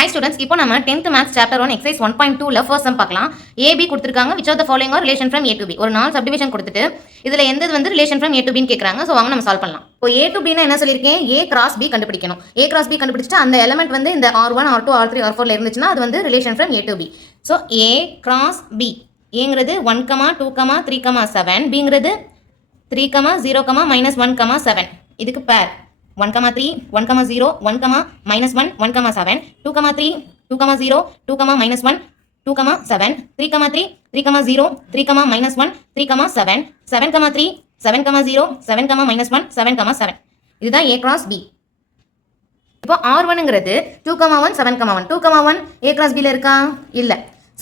Hi students, இப்போ நம்ம 10th maths chapter 1 exercise 1.2ல first sum பார்க்கலாம். AB கொடுத்திருக்காங்க which of the following are relation from A to B. ஒரு 4 subdivision கொடுத்துட்டு இதுல எந்தது வந்து relation from A to B ன்னு கேக்குறாங்க. சோ வாங்க நம்ம சால்வ் பண்ணலாம். இப்போ A to B னா என்ன சொல்லிருக்கேன்? A cross B கண்டுபிடிக்கணும். A cross B கண்டுபிடிச்சிட்டு அந்த எலிமெண்ட் வந்து இந்த R1, R2, R3, R4 ல இருந்துச்சுனா அது வந்து relation from A to B. So A cross B. Aங்கிறது 1, 2, 3, 7. Bங்கிறது 3, 0, -1, 7. இதுக்கு pair 1, 3, 1, 0, 1, -1, 1, 7, 2, 3, 2, 0, 2, -1, 2, 7, 3, 3, 3, 0, 3, -1, 3, 7, 7, 3, 7, 0, 7, -1, 7, 7. இதுதான் A cross B. இப்போ R1ங்கிறது 2, 1, 7, 1. 2, 1 A cross B ல இருக்கா? இல்ல.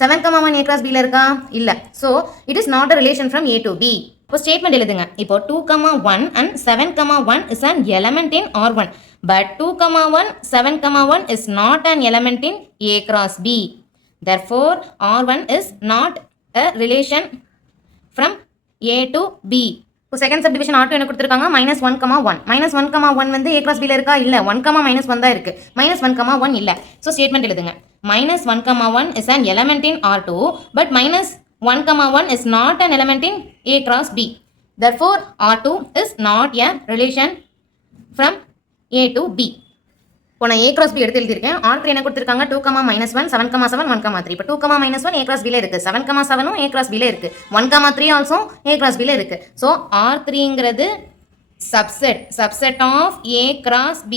7, 1 A cross B ல இருக்கா? இல்ல. So, it is not a relation from A to B. இப்போ ஸ்டேட்மெண்ட் எழுதுங்க. இப்போ 2, 1 and 7, 1 is an element in R1. But 2, 1, 7, 1 is not an element in A cross B. Therefore, R1 is not a relation from A to B. இப்போ second subdivision R2 என்ன கொடுத்திருக்காங்க? -1, 1. -1, 1 வந்து A cross B ல இருக்கா? இல்ல. 1, -1 தான் இருக்கு. -1, 1 இல்ல. So ஸ்டேட்மெண்ட் எழுதுங்க. -1, 1 is an element in R2, but -1, 1 is not an element in A cross B. Therefore, R2 is not a relation from A to B. இப்போ நான் A cross B எடுத்து எழுதியிருக்கேன். R3 என்ன கொடுத்திருக்காங்க? 2, -1, 7, 7, 1, 3. இப்போ 2, -1 A cross B ல இருக்கு. 7, 7 A cross B ல இருக்கு. 1, 3 also A cross B ல இருக்கு. So, R3ங்கிறது subset of A cross B.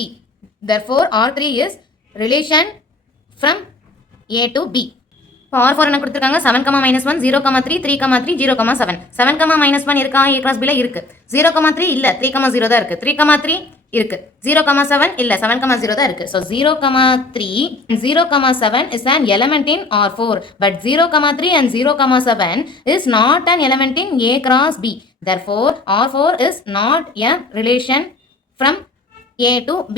Therefore, R3 is relation from A to B. இப்போ R4 என்ன கொடுத்திருக்காங்க? 7, -1, 0, 3, 3, 3, 0, 7. 7, -1 இருக்கா? A cross B ல இருக்கு. 0, 3 இல்ல. 3, 0 தான் இருக்கு. 3, 3 இருக்கு. 0, 7 இல்ல. 7, 0 தான் இருக்கு. So 0, 3 and 0, 7 is an element in R4. But 0, 3 and 0, 7 is not an element in A cross B. Therefore, R4 is not a relation from A to B.